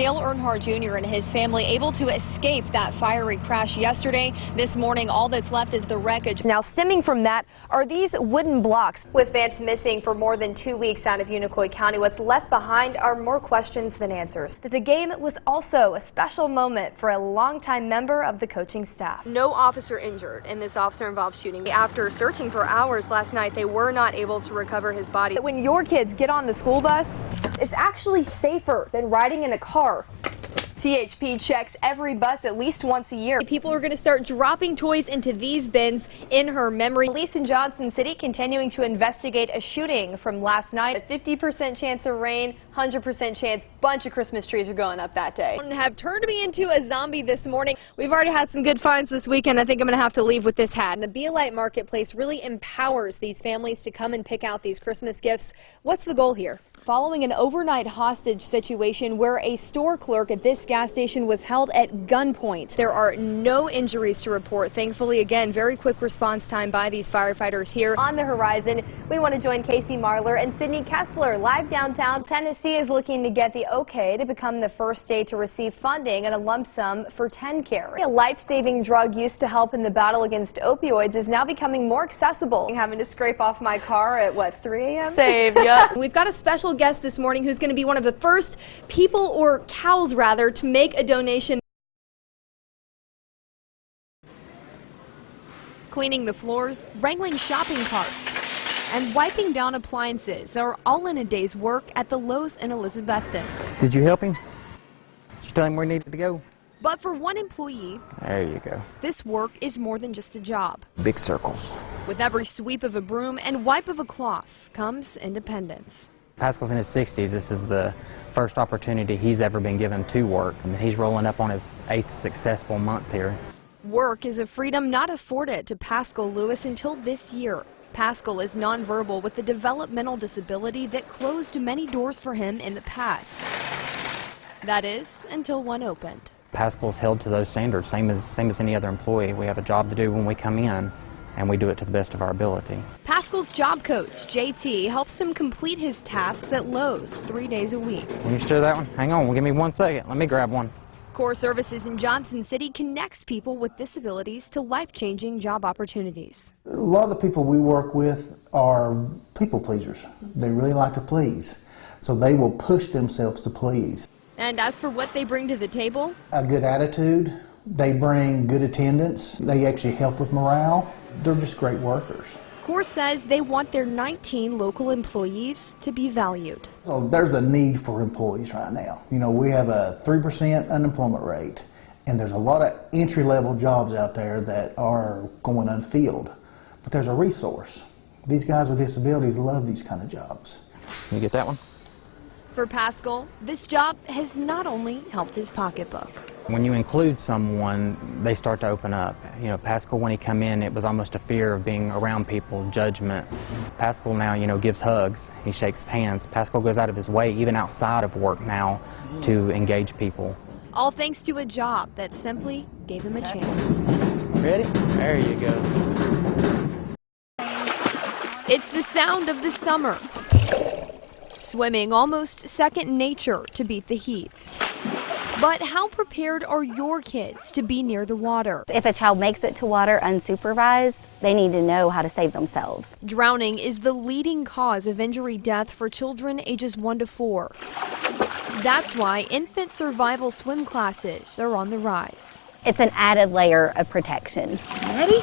Dale Earnhardt Jr. and his family able to escape that fiery crash yesterday. This morning, all that's left is the wreckage. Now, stemming from that are these wooden blocks. With Vance missing for more than 2 weeks out of Unicoi County, what's left behind are more questions than answers. The game was also a special moment for a longtime member of the coaching staff. No officer injured in this officer-involved shooting. After searching for hours last night, they were not able to recover his body. When your kids get on the school bus, it's actually safer than riding in a car. THP checks every bus at least once a year. People are going to start dropping toys into these bins in her memory. Police in Johnson City continuing to investigate a shooting from last night. A 50% chance of rain, 100% chance bunch of Christmas trees are going up that day. Have turned me into a zombie this morning. We've already had some good finds this weekend. I think I'm going to have to leave with this hat. And the Be-A-Light Marketplace really empowers these families to come and pick out these Christmas gifts. What's the goal here? Following an overnight hostage situation where a store clerk at this gas station was held at gunpoint. There are no injuries to report. Thankfully, again, very quick response time by these firefighters here. On the horizon, we want to join Casey Marler and Sydney Kessler live downtown. Tennessee is looking to get the okay to become the first state to receive funding and a lump sum for TennCare. A life-saving drug used to help in the battle against opioids is now becoming more accessible. Having to scrape off my car at, what, 3 a.m.? Save, yeah. We've got a special guest this morning who's going to be one of the first people, or cows rather, to make a donation. Cleaning the floors, wrangling shopping carts, and wiping down appliances are all in a day's work at the Lowe's in Elizabethton. Did you help him? Did you tell him where he needed to go? But for one employee, there you go, this work is more than just a job. Big circles. With every sweep of a broom and wipe of a cloth comes independence. Pascal's in his 60s. This is the first opportunity he's ever been given to work. I mean, he's rolling up on his 8th successful month here. Work is a freedom not afforded to Pascal Lewis until this year. Pascal is nonverbal with a developmental disability that closed many doors for him in the past. That is, until one opened. Pascal's held to those standards, same as any other employee. We have a job to do when we come in, and we do it to the best of our ability. Pascal's job coach, JT, helps him complete his tasks at Lowe's 3 days a week. Can you share that one? Hang on, give me 1 second. Let me grab one. Core Services in Johnson City connects people with disabilities to life-changing job opportunities. A lot of the people we work with are people pleasers. They really like to please, so they will push themselves to please. And as for what they bring to the table? A good attitude. They bring good attendance. They actually help with morale. They're just great workers. Core says they want their 19 local employees to be valued. So there's a need for employees right now. You know, we have a 3% unemployment rate, and there's a lot of entry-level jobs out there that are going unfilled. But there's a resource. These guys with disabilities love these kind of jobs. Can you get that one? For Pascal, this job has not only helped his pocketbook. When you include someone, they start to open up. You know, Pascal, when he come in, it was almost a fear of being around people, judgment. Pascal now, you know, gives hugs, he shakes hands. Pascal goes out of his way, even outside of work now, to engage people. All thanks to a job that simply gave him a chance. Ready? There you go. It's the sound of the summer. Swimming almost second nature to beat the heat. But how prepared are your kids to be near the water? If a child makes it to water unsupervised, they need to know how to save themselves. Drowning is the leading cause of injury death for children ages 1 to 4. That's why infant survival swim classes are on the rise. It's an added layer of protection. Ready?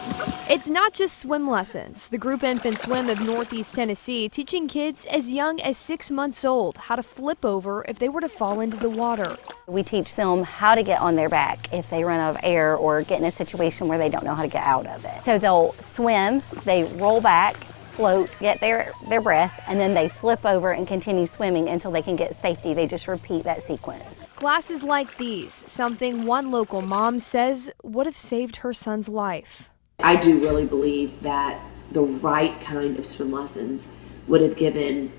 It's not just swim lessons. The group Infant Swim of Northeast Tennessee teaching kids as young as 6 months old how to flip over if they were to fall into the water. We teach them how to get on their back if they run out of air or get in a situation where they don't know how to get out of it. So they'll swim, they roll back, float, get their breath, and then they flip over and continue swimming until they can get safety. They just repeat that sequence. Classes like these, something one local mom says would have saved her son's life. I do really believe that the right kind of swim lessons would have given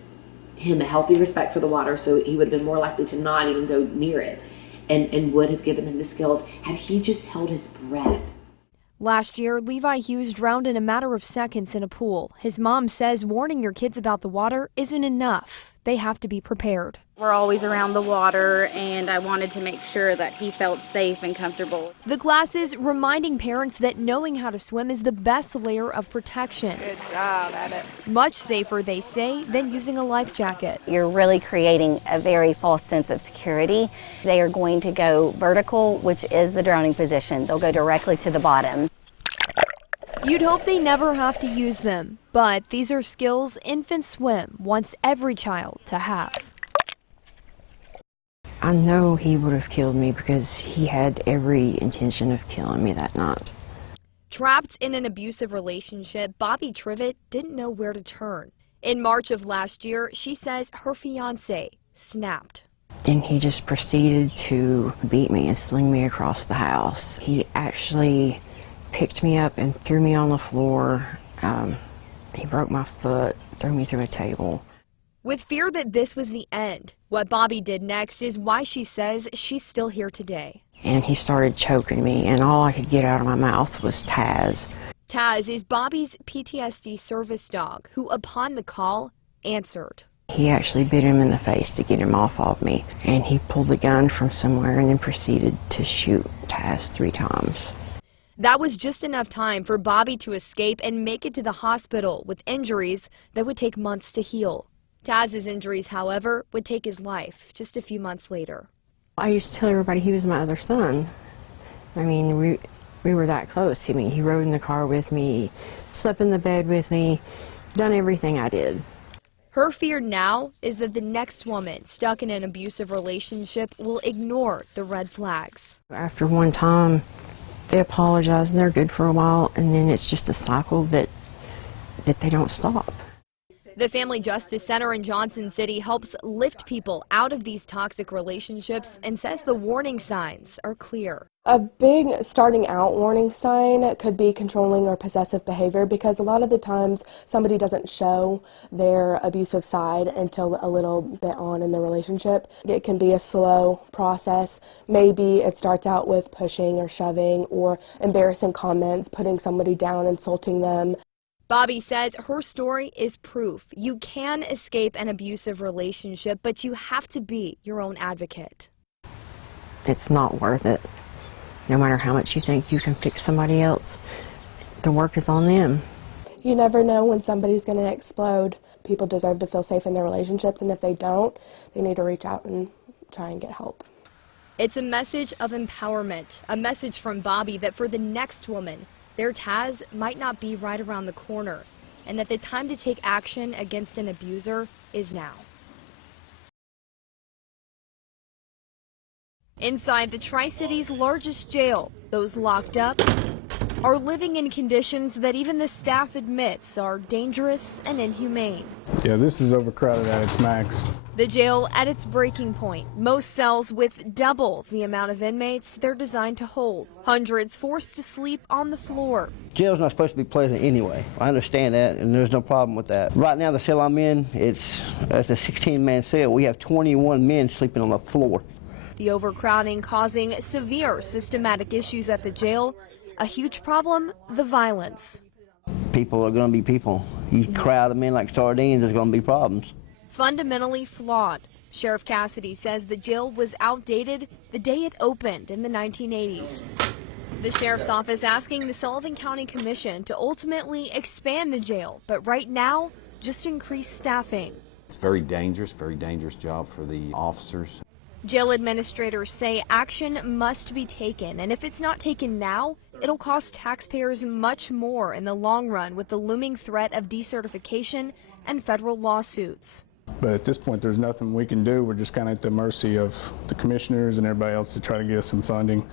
him a healthy respect for the water, so he would have been more likely to not even go near it, and would have given him the skills had he just held his breath. Last year, Levi Hughes drowned in a matter of seconds in a pool. His mom says warning your kids about the water isn't enough. they have to be prepared. We're always around the water, and I wanted to make sure that he felt safe and comfortable. The classes reminding parents that knowing how to swim is the best layer of protection. Good job at it. Much safer, they say, than using a life jacket. You're really creating a very false sense of security. They are going to go vertical, which is the drowning position. They'll go directly to the bottom. You'd hope they never have to use them, but these are skills Infant Swim wants every child to have. I know he would have killed me because he had every intention of killing me that night. Trapped in an abusive relationship, Bobby Trivett didn't know where to turn. In March of last year, she says her fiancé snapped. And he just proceeded to beat me and sling me across the house. He actually picked me up and threw me on the floor. He broke my foot, threw me through a table. With fear that this was the end, what Bobby did next is why she says she's still here today. And he started choking me, and all I could get out of my mouth was Taz. Taz is Bobby's PTSD service dog who, upon the call, answered. He actually bit him in the face to get him off of me, and he pulled the gun from somewhere and then proceeded to shoot Taz 3 times. That was just enough time for Bobby to escape and make it to the hospital with injuries that would take months to heal. Taz's injuries, however, would take his life just a few months later. I used to tell everybody he was my other son. I mean, we were that close. I mean, he rode in the car with me, slept in the bed with me, done everything I did. Her fear now is that the next woman stuck in an abusive relationship will ignore the red flags. After one time, they apologize and they're good for a while, and then it's just a cycle that they don't stop. The Family Justice Center in Johnson City helps lift people out of these toxic relationships and says the warning signs are clear. A big starting out warning sign could be controlling or possessive behavior, because a lot of the times somebody doesn't show their abusive side until a little bit on in the relationship. It can be a slow process. Maybe it starts out with pushing or shoving or embarrassing comments, putting somebody down, insulting them. Bobby says her story is proof you can escape an abusive relationship, but you have to be your own advocate. It's not worth it. No matter how much you think you can fix somebody else, the work is on them. You never know when somebody's going to explode. People deserve to feel safe in their relationships, and if they don't, they need to reach out and try and get help. It's a message of empowerment, a message from Bobby that for the next woman, their Taz might not be right around the corner, and that the time to take action against an abuser is now. Inside the Tri-City's largest jail, those locked up are living in conditions that even the staff admits are dangerous and inhumane. Yeah, this is overcrowded at its max. The jail at its breaking point. Most cells with double the amount of inmates they're designed to hold. Hundreds forced to sleep on the floor. Jail's not supposed to be pleasant anyway. I understand that, and there's no problem with that. Right now, the cell I'm in, it's a 16-man cell. We have 21 men sleeping on the floor. The overcrowding causing severe systematic issues at the jail. A huge problem, the violence. People are going to be people. You crowd them in like sardines, there's going to be problems. Fundamentally flawed. Sheriff Cassidy says the jail was outdated the day it opened in the 1980s. The sheriff's office asking the Sullivan County Commission to ultimately expand the jail, but right now, just increase staffing. It's a very dangerous job for the officers. Jail administrators say action must be taken, and if it's not taken now, it'll cost taxpayers much more in the long run with the looming threat of decertification and federal lawsuits. But at this point, there's nothing we can do. We're just kind of at the mercy of the commissioners and everybody else to try to get us some funding.